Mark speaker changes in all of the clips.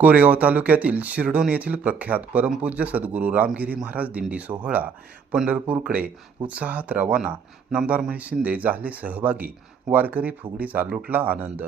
Speaker 1: कोरेगाव तालुक्यातील शिरडोन येथील प्रख्यात परमपूज्य सद्गुरू रामगिरी महाराज दिंडी सोहळा पंढरपूरकडे उत्साहात रवाना नामदार महेश शिंदे झाले सहभागी. वारकरी फुगडीचा लुटला आनंद.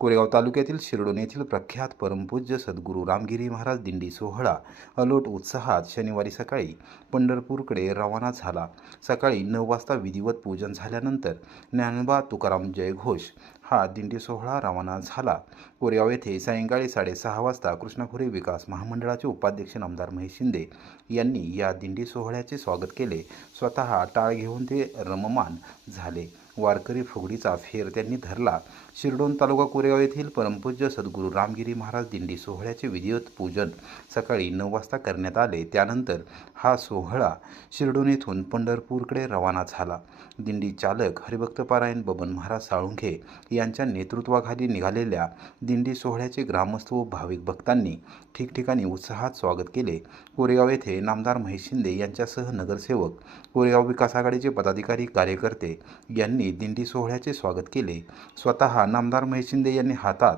Speaker 1: कोरेगाव तालुक्यातील शिरडोन येथील प्रख्यात परमपूज्य सद्गुरू रामगिरी महाराज दिंडी सोहळा अलोट उत्साहात शनिवारी सकाळी पंढरपूरकडे रवाना झाला. सकाळी नऊ वाजता विधिवत पूजन झाल्यानंतर ज्ञानबा तुकाराम जयघोष हा दिंडी सोहळा रवाना झाला. कोरेगाव येथे सायंकाळी साडेसहा वाजता कृष्णाखोरे विकास महामंडळाचे उपाध्यक्ष नामदार महेश शिंदे यांनी या दिंडी सोहळ्याचे स्वागत केले. स्वतः टाळ घेऊन ते रममान झाले. वारकरी फुगडीचा फेर त्यांनी धरला. शिरडोन तालुका कोरेगाव येथील परमपूज्य सद्गुरू रामगिरी महाराज दिंडी सोहळ्याचे विधिवत पूजन सकाळी नऊ वाजता करण्यात आले. त्यानंतर हा सोहळा शिरडोन येथून पंढरपूरकडे रवाना झाला. दिंडी चालक हरिभक्तपारायण बबन महाराज साळुंखे यांच्या नेतृत्वाखाली निघालेल्या दिंडी सोहळ्याचे ग्रामस्थ व भाविक भक्तांनी ठिकठिकाणी उत्साहात स्वागत केले. कोरेगाव येथे नामदार महेश शिंदे यांच्यासह नगरसेवक कोरेगाव विकास आघाडीचे पदाधिकारी कार्यकर्ते यांनी दिंडी सोहळ्याचे स्वागत केले. स्वतः नामदार महेश शिंदे यांनी हातात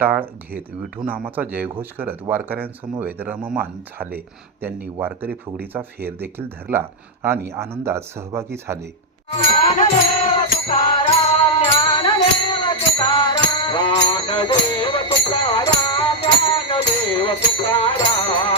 Speaker 1: टाळ घेत विठू नामाचा जयघोष करत वारकऱ्यांसमवेत रममान झाले. त्यांनी वारकरी फुगडीचा फेर देखील धरला आणि आनंदात सहभागी झाले.
Speaker 2: तुकारा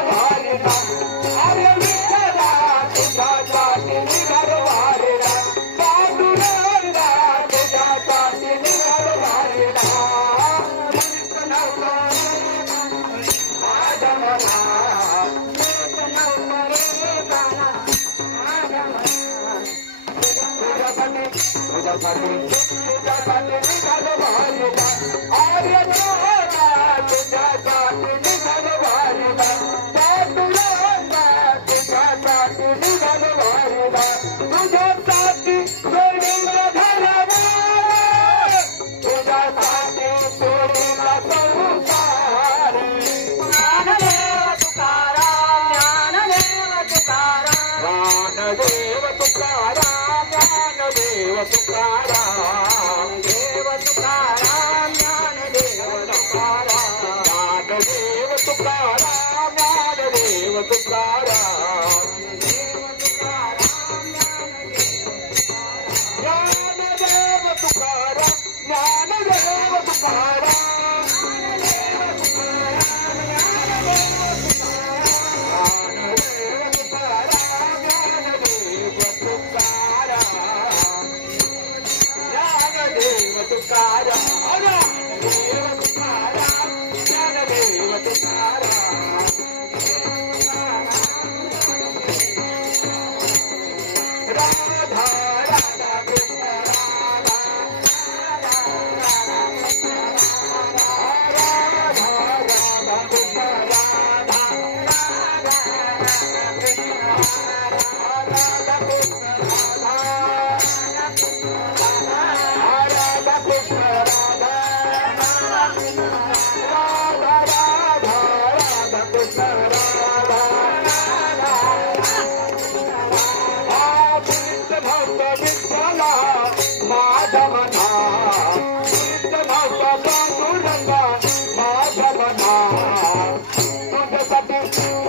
Speaker 2: वारीला आर्य राधा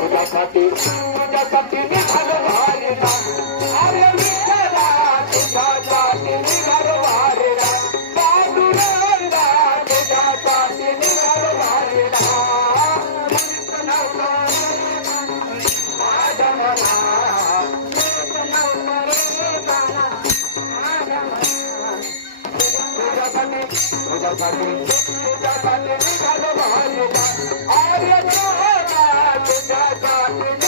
Speaker 2: तुझ्यासाठी तुझ्यासाठी मी झालो Thank you.